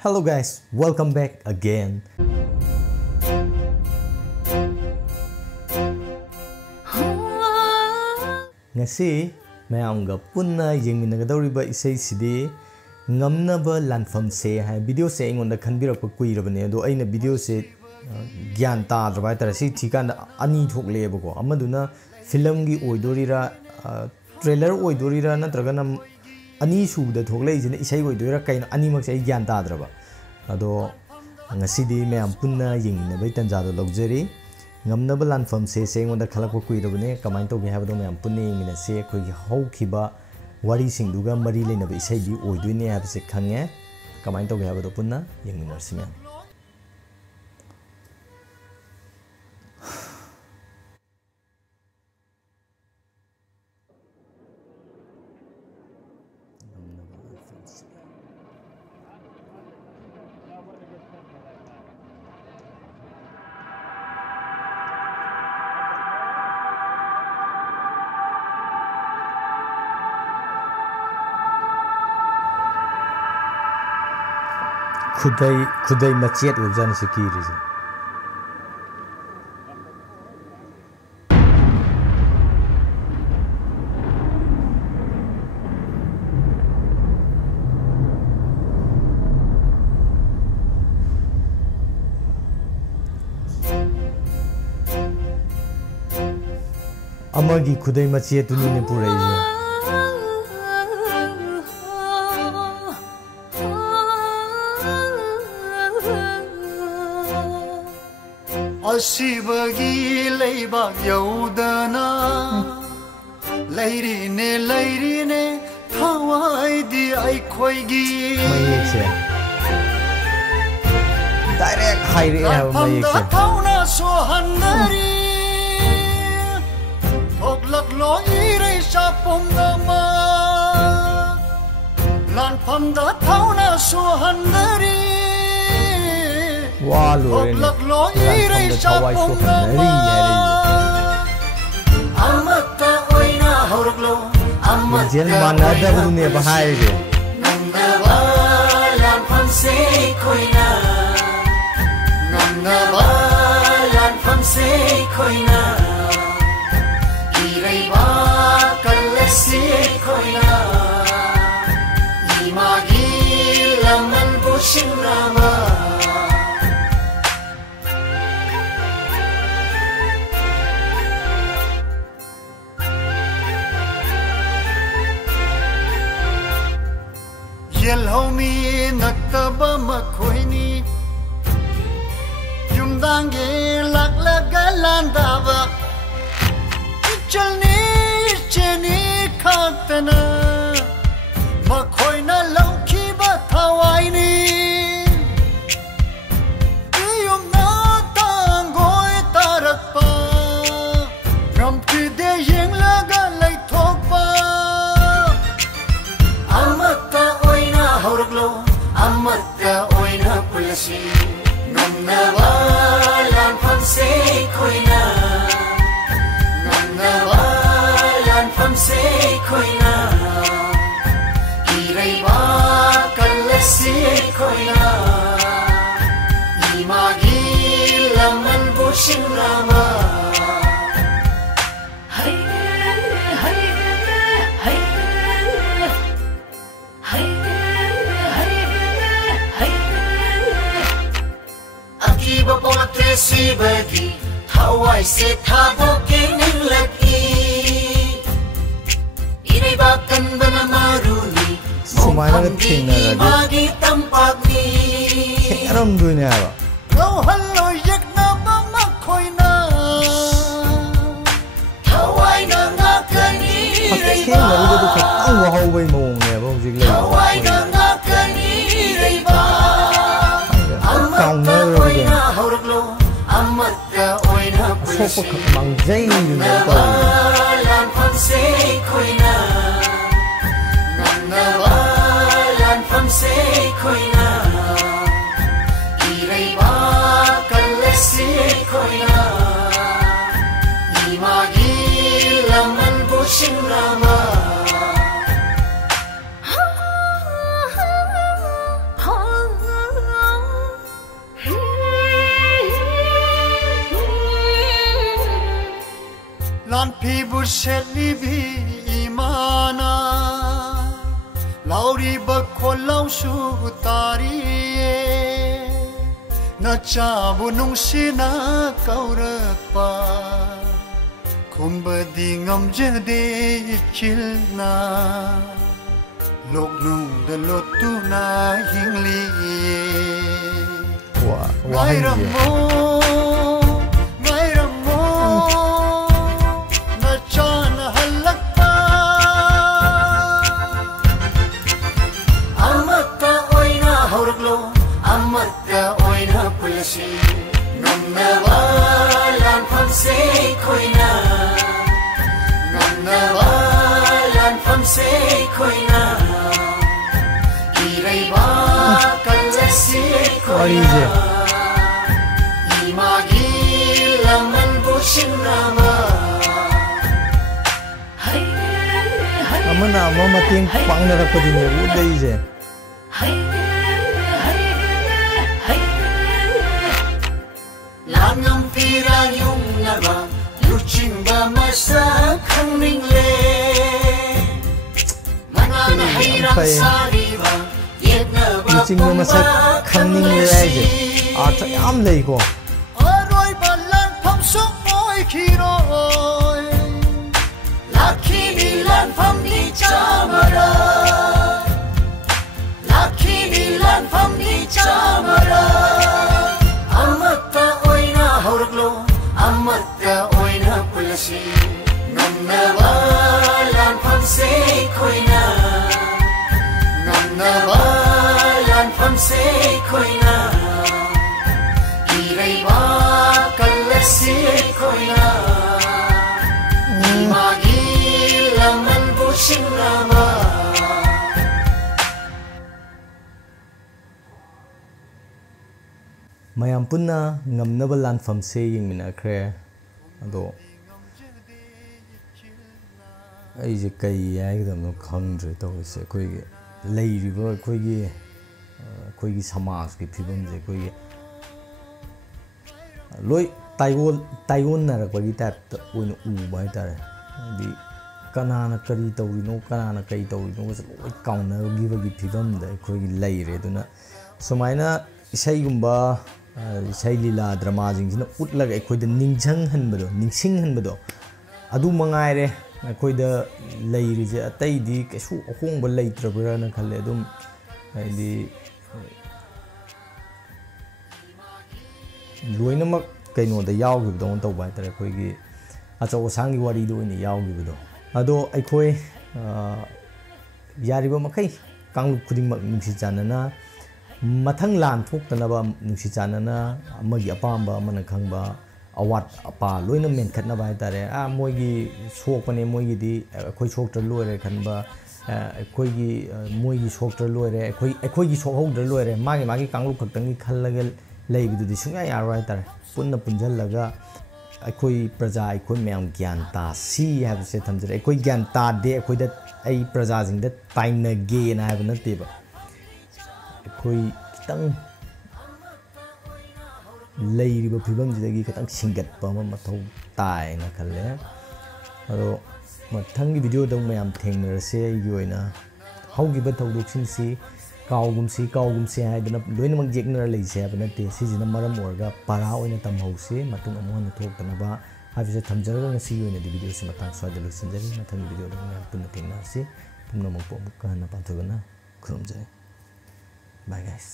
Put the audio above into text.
Hello guys, welcome back again. Ngasi mayamga punna yengminagadoriba isai sidi ngamnaba lanfam se ha video se ingonda khanbirakpa kuirabane ado aina video se gyan ta draba tara si thikanda ani thoklebako amaduna film gi oidorira trailer oidorira natragana ani subda thoklei jina isai oidorira kaina ani makse gyan ta draba ado ngasidi mayam punna yengminabai tanjado logjeri ngamnaba lanfam se sengonda khalakpa kuirabane kamai to ge habdo mayam punni yengmina se khoi haukiba wari singduga mari leinaba isai di oidoine habse khange kamai to ge habdo punna yengmina simya Kudai macet ujan sekiri. Amagi kudai macet tu ni purai. Asibagi leibak yaudana Lairine Hawai di aikhoigi Mayekse Direct hairi mayekse Tauna sohandari Thoklak lo irei sapongama Lanpamda tauna sohandari Walu ini Tawai Sohanari Amata oina horglo Amata mana ada dunia bahaya Nangawalan pamse koina Nangawalan pamse koina Iraiba kalesi koina Imagi laman bushinrama Yelhomi naktaba makhoini Yumdange laklagalandaba Chalni cheni khatana Makhoina laukiba thawaini Yumna tangoi tarakpa Ramkide yenglaga laithokpa Amata Amata oina pulasi Nangawalan pamse koina Nangawalan pamse koina Iraiba kalasi koina Imagi laman bushinrama Potre bagi Hawaii se thabo ke nilaki Ine bakan bana maruni Sumana tingna magi tampagni Aram dunia ba Lo hallo yekna mama koina Hawaii na ngakani Pakistan na udah tu ketang wahau bay mong ya bang jigla Hawaii na ngakani reiba Amata oina horglo Amata oina pulsi Nangawalan pamse koina Nangawalan pamse koina Iraiba kalesi koina Imagi laman bushinrama Ursheli bi imana Lauri bakho laushu tariye Na chabu nungsina kaurakpa Kumbadi ngamjade chilna Lok nung da lotu na hingli Ngai ramo Na chana halakpa Amata oina horglo Amata oina pulasi Namnava lan phamse koina Namnava lan phamse koina Iraiba kalasi koina Imagi laman bushinama Amana ama mating pangnarappadine udayse Langam pira yung naba Luchingba masa khangningle Manana hirang sariba Yetna ba Luchingba masa khangningle aise Artha yam lei ko Aroi balan phamsok moi khiroi Lakhini lan phamni chamara Lakhini lan phamni chamara Amata oina horglo Amata oina pulasi Namnava lan phamse koina Namnava lan phamse koina Iraiba kalasi koina Imagi laman bushinama mayam punna ngamnaba lanfam se yingminakre ado aije kai yaigdamno khangdre tawse koigi leiriba koigi samaj ki phibam je koigi loi taiwon narakpagi type oina uba haitare di kanana kari tawrino kanana kai tawrino loi kaunagibagi phibam da koigi leire duna sumaina isaigumba isai lila drama jingina utlaga akoida ningsinghanbado adu mangaire akoida leirije ataidi kesu ahongba leitrabra na khalle adum haidi loinamak kaino da yawgibdo on tawba tare akoigi achaw sangi wari do ni yawgibdo ado aikoi yariba makai kanglup khudingmak nungsi chanana mathang lan thoktanaba nungsi chanana amagi apamba amana khangba awat apa loina menkhatnaba haitare moigi sokpane moigi di akhoi soktra loire khanba akhoi moigi soktra loire akhoi gi sokhogdra loire magi kanglu khaktangi khallaga leibidudi sungya yaro haitare punna punjallaga akhoi praja akhoi myam gyan ta si habse thamjare akhoi gyan ta de akhoi da ai praja jingda taina ge na hab nateba akhoi kitang leiriba phibam jidagi kitang singatpa ma mathau tai na khalle aro mathangi video dong mayam thengnerase yoina haugiba thodoksin si kaugumsi haidana loinamak jeknar leise habnate sijina maram orga para oina tamhausi matung amuhana thoktanaba habise thamjaraga ngasi yoina di video se matang swada lusinjari mathangi video dong mayam punna thengnasi pumna mokpo mukka na pathogana khurumjai bye guys.